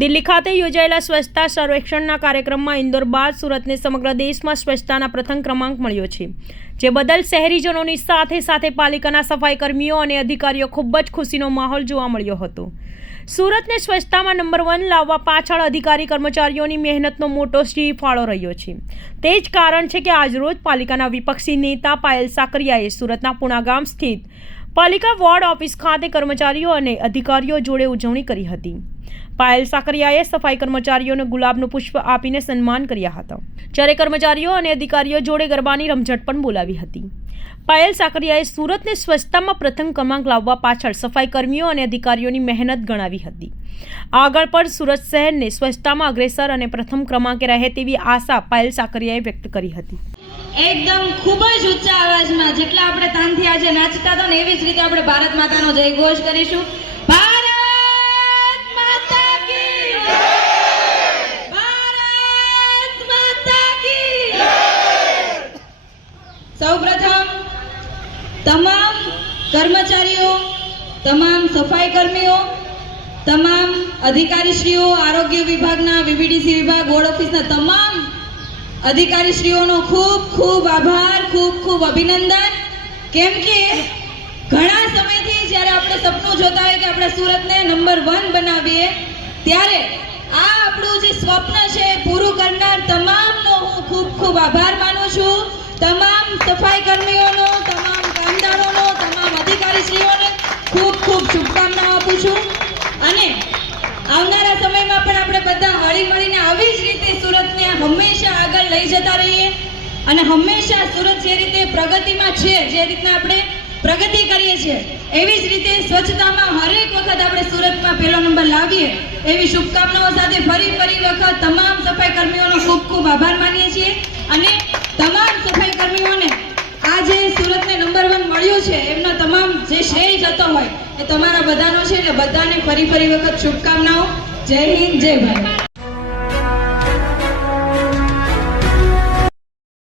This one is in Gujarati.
દિલ્હી ખાતે યોજાયેલા સ્વચ્છતા સર્વેક્ષણના કાર્યક્રમમાં ઇન્દોર બાદ સુરતને સમગ્ર દેશમાં સ્વચ્છતાના પ્રથમ ક્રમાંક મળ્યો છે, જે બદલ શહેરીજનોની સાથે સાથે પાલિકાના સફાઈ કર્મીઓ અને અધિકારીઓ ખૂબ જ ખુશીનો માહોલ જોવા મળ્યો હતો। સુરતને સ્વચ્છતામાં નંબર 1 લાવવા પાછળ અધિકારી કર્મચારીઓની મહેનતનો મોટો શ્રી ફાળો રહ્યો છે। તે જ કારણ છે કે આજરોજ પાલિકાના વિપક્ષી નેતા પાયલ સાકરિયાએ સુરતના પુણાગામ સ્થિત પાલિકા વોર્ડ ઓફિસ ખાતે કર્મચારીઓ અને અધિકારીઓ જોડે ઉજવણી કરી હતી। પાયલ સાકરિયાએ સફાઈ કર્મચારીઓને ગુલાબનું પુષ્પ આપીને સન્માન કર્યા હતા, જ્યારે કર્મચારીઓ અને અધિકારીઓ જોડે ગરબાની રમઝટ પણ બોલાવી હતી। પાયલ સાકરિયાએ સુરતને સ્વચ્છતામાં પ્રથમ ક્રમાંક લાવવા પાછળ સફાઈ કર્મીઓ અને અધિકારીઓની મહેનત ગણાવી હતી। આગળ પણ સુરત શહેરને સ્વચ્છતામાં અગ્રેસર અને પ્રથમ ક્રમાંકે રહે તેવી આશા પાયલ સાકરિયાએ વ્યક્ત કરી હતી। એકદમ ખૂબ જ ઊંચા અવાજમાં જેટલા આપણે તાનથી આજે નાચતા હતા ને એવી જ રીતે આપણે ભારત માતાનો જય ઘોષ કરીશું। ભારત માતા કી જય! ભારત માતા કી જય! સૌપ્રથમ તમામ કર્મચારીઓ, તમામ સફાઈ કર્મીઓ, તમામ અધિકારીશ્રીઓ, આરોગ્ય વિભાગના, વીબીડીસી વિભાગ, વોર્ડ ઓફિસના તમામ અધિકારીશ્રીઓનો ખૂબ ખૂબ આભાર, ખૂબ ખૂબ અભિનંદન। કેમ કે ઘણા સમયથી જ્યારે આપણે સપનું જોતા હોય કે આપણે સુરતને નંબર 1 બનાવીએ, ત્યારે આ આપણું જે સ્વપ્ન છે પૂરું કરનાર તમામનો હું ખૂબ ખૂબ આભાર માનું છું। તમામ સફાઈ કર્મીઓનો, તમામ કામદારોનો, તમામ અધિકારીશ્રીઓને ખૂબ ખૂબ શુભકામનાઓ આપું છું અને આવનારા સમયમાં પણ આપણે બધા હળી મળીને આવી જ રીતે સુરતને હંમેશા આગળ લઈ જતા રહીએ અને હંમેશા સુરત જે રીતે પ્રગતિમાં છે, જે રીતના આપણે પ્રગતિ કરીએ છીએ, એવી જ રીતે સ્વચ્છતામાં હરેક વખત આપણે સુરતમાં પહેલો નંબર લાવીએ એવી શુભકામનાઓ સાથે ફરી વખત તમામ સફાઈ કર્મીઓનો ખૂબ ખૂબ આભાર માનીએ છીએ અને તમામ સફાઈ કર્મીઓને આ જે સુરતને નંબર 1 મળ્યું છે એમનો તમામ જે શ્રેય જતો હોય એ તમારા બધાનો છે, એટલે બધાને ફરી વખત શુભકામનાઓ। જય હિન્દ, જય ભારત।